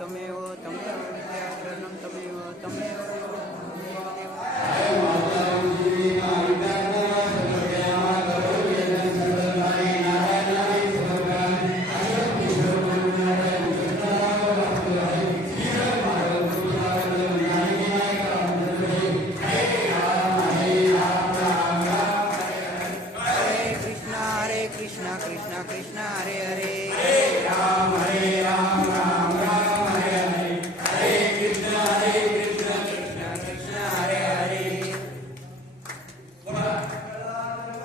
तमेव तमेव विद्याचरणं तमेव तमेव Krishna, Krishna, Krishna, Hare Hare. Hare.